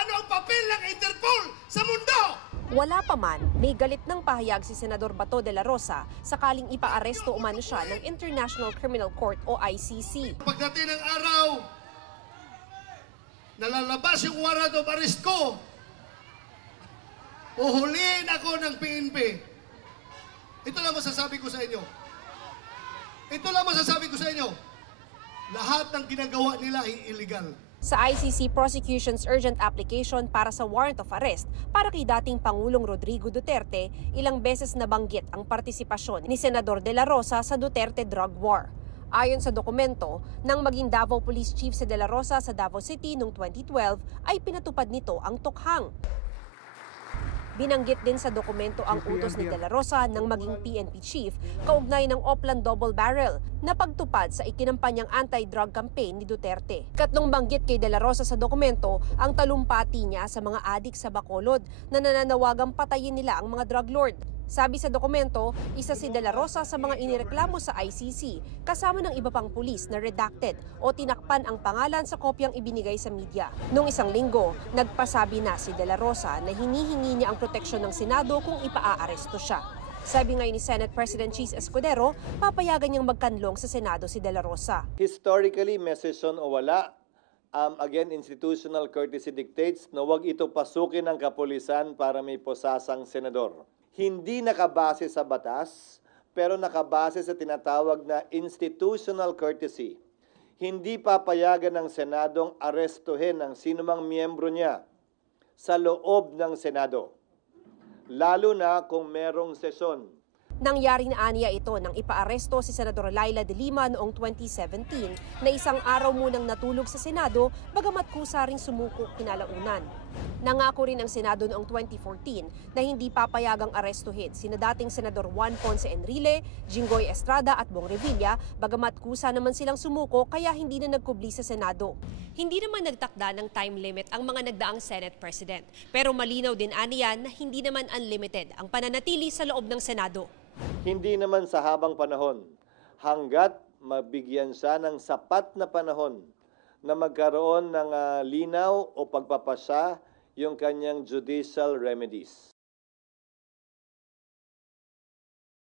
ano ang papel ng Interpol sa mundo. Wala pa man, may galit ng pahayag si Senador Bato de la Rosa sakaling ipaaresto umano siya ng International Criminal Court o ICC. Pagdating ng araw, nalalabas yung warrant of arrest ko, uhulihin ako ng PNP. Ito lang masasabi ko sa inyo. Ito lang masasabi ko sa inyo. Lahat ng ginagawa nila ay illegal. Sa ICC Prosecution's urgent application para sa warrant of arrest para kay dating Pangulong Rodrigo Duterte, ilang beses nabanggit ang partisipasyon ni Senador de la Rosa sa Duterte drug war. Ayon sa dokumento, nang maging Davao Police Chief si de la Rosa sa Davao City noong 2012 ay pinatupad nito ang tukhang. Binanggit din sa dokumento ang utos ni de la Rosa ng maging PNP chief kaugnay ng Oplan Double Barrel na pagtupad sa ikinampanyang anti-drug campaign ni Duterte. Katlong banggit kay de la Rosa sa dokumento ang talumpati niya sa mga adik sa Bacolod na nananawagang patayin nila ang mga drug lord. Sabi sa dokumento, isa si de la Rosa sa mga inireklamo sa ICC kasama ng iba pang pulis na redacted o tinakpan ang pangalan sa kopyang ibinigay sa media. Noong isang linggo, nagpasabi na si de la Rosa na hinihingi niya ang proteksyon ng Senado kung ipaaaresto siya. Sabi ngayon ni Senate President Chis Escudero, papayagan niyang magkanlong sa Senado si de la Rosa. Historically, may sesyon o wala, again, institutional courtesy dictates na huwag ito pasukin ng kapulisan para may posasang senador. Hindi nakabase sa batas, pero nakabase sa tinatawag na institutional courtesy. Hindi papayagan ng Senadong arestuhin ang sinumang miyembro niya sa loob ng Senado, lalo na kung merong sesyon. Nangyari na aniya ito nang ipaaresto si Senador Laila de Lima noong 2017 na isang araw munang natulog sa Senado bagamat kusa ring sumuko kinalaunan. Nangako rin ang Senado noong 2014 na hindi papayagang arestuhin sina dating Senador Juan Ponce Enrile, Jinggoy Estrada at Bong Revilla bagamat kusa naman silang sumuko kaya hindi na nagkubli sa Senado. Hindi naman nagtakda ng time limit ang mga nagdaang Senate President pero malinaw din aniyan na hindi naman unlimited ang pananatili sa loob ng Senado. Hindi naman sa habang panahon, hanggat mabigyan siya ng sapat na panahon na magkaroon ng linaw o pagpapasya yung kanyang judicial remedies.